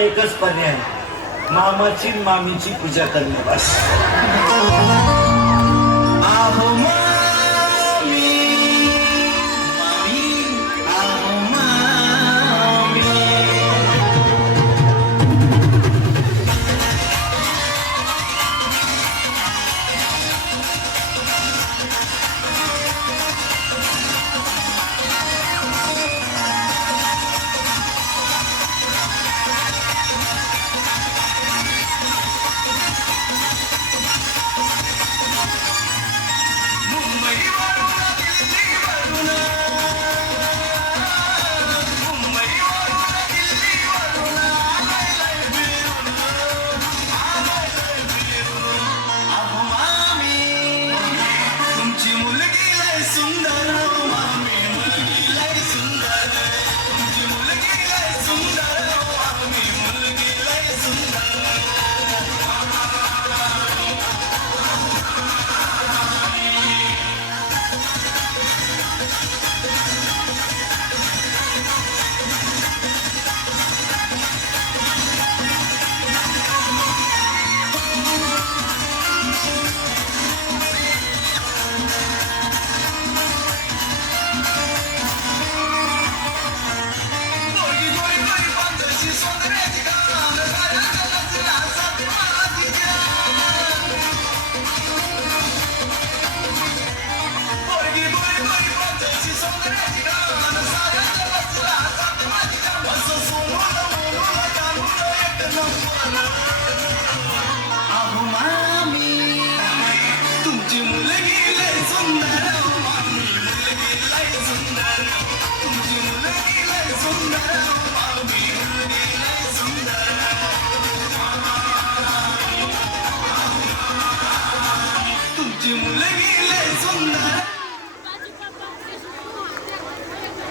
एकच पर्याय, मामाची मामीची पूजा करणे बस. आहो मामी, मामी, आहो मामी. आहो मामी, तुमची मुलगी लय सुंदर, मामी मुलगी लय सुंदर, तुमची मुलगी लय सुंदर, मामी मुलगी लय सुंदर. तुमची मुलगी लय सुंदर.